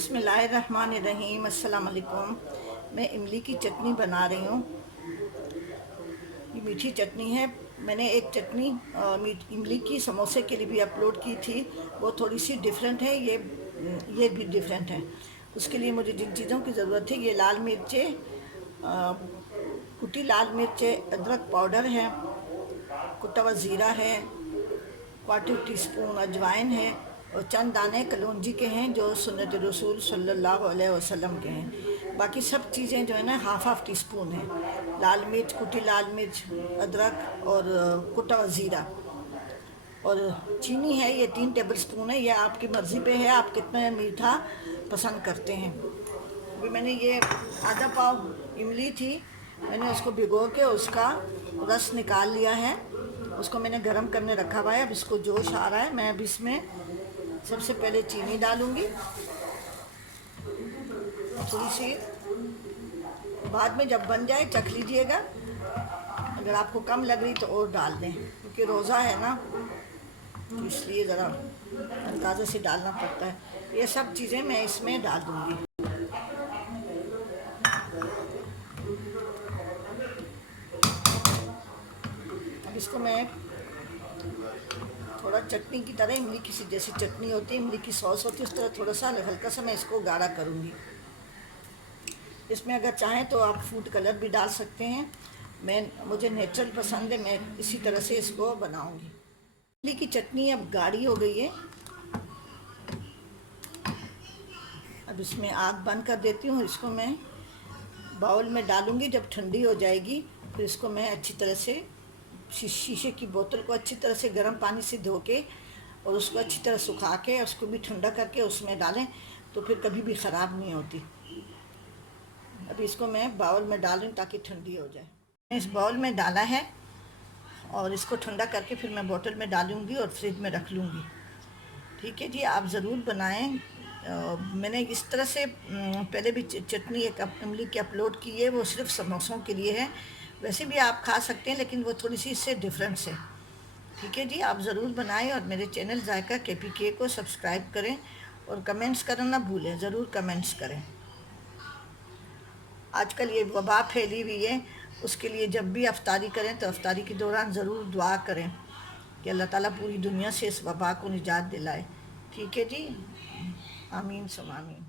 बिस्मिल्लाहिर्रहमानिर्रहीम। अस्सलाम वालेकुम। मैं इमली की चटनी बना रही हूँ। ये मीठी चटनी है। मैंने एक चटनी इमली की समोसे के लिए भी अपलोड की थी, वो थोड़ी सी डिफरेंट है। ये भी डिफरेंट है। उसके लिए मुझे जिन चीज़ों की ज़रूरत है, ये लाल मिर्चें, कुटी लाल मिर्चें, अदरक पाउडर है, कुटा हुआ ज़ीरा है, क्वार्टर टी स्पून अजवाइन है और चंद दाने कलौंजी के हैं जो सुन्नत रसूल सल्लल्लाहु अलैहि वसल्लम के हैं। बाकी सब चीज़ें जो है ना हाफ टी स्पून है। लाल मिर्च, कुटी लाल मिर्च, अदरक और कुटा हुआ ज़ीरा और चीनी है। ये 3 टेबल स्पून है। ये आपकी मर्ज़ी पे है, आप कितना मीठा पसंद करते हैं। अभी मैंने ये आधा पाव इमली थी, मैंने उसको भिगो के उसका रस निकाल लिया है। उसको मैंने गरम करने रखा हुआ है। अब इसको जोश आ रहा है। मैं अब इसमें सबसे पहले चीनी डालूंगी, थोड़ी सी। बाद में जब बन जाए चख लीजिएगा। अगर आपको कम लग रही तो और डाल दें, क्योंकि रोज़ा है ना, तो इसलिए ज़रा अंदाज़े से डालना पड़ता है। ये सब चीज़ें मैं इसमें डाल दूँगी। अब इसको मैं थोड़ा चटनी की तरह, इमली की जैसी चटनी होती है, इमली की सॉस होती है, उस तरह थोड़ा सा हल्का सा मैं इसको गाढ़ा करूँगी। इसमें अगर चाहें तो आप फूड कलर भी डाल सकते हैं। मुझे नेचुरल पसंद है, मैं इसी तरह से इसको बनाऊँगी। इमली की चटनी अब गाढ़ी हो गई है। अब इसमें आग बंद कर देती हूँ। इसको मैं बाउल में डालूँगी। जब ठंडी हो जाएगी फिर इसको मैं अच्छी तरह से शीशे की बोतल को अच्छी तरह से गर्म पानी से धो के और उसको अच्छी तरह सुखा के उसको भी ठंडा करके उसमें डालें, तो फिर कभी भी ख़राब नहीं होती। अभी इसको मैं बाउल में डाल दूँ ताकि ठंडी हो जाए। इस बाउल में डाला है और इसको ठंडा करके फिर मैं बोतल में डालूँगी और फ्रिज में रख लूँगी। ठीक है जी, आप ज़रूर बनाएं। मैंने इस तरह से पहले भी चटनी एक इमली की अपलोड की है, वो सिर्फ समोसों के लिए है। वैसे भी आप खा सकते हैं, लेकिन वो थोड़ी सी इससे डिफरेंस है। ठीक है जी, आप ज़रूर बनाएं और मेरे चैनल जायका KPK को सब्सक्राइब करें और कमेंट्स करना ना भूलें, ज़रूर कमेंट्स करें। आजकल ये वबा फैली हुई है, उसके लिए जब भी अफ्तारी करें तो अफ्तारी के दौरान ज़रूर दुआ करें कि अल्लाह ताला पूरी दुनिया से इस वबा को निजात दिलाए। ठीक है जी, आमीन सुम आमीन।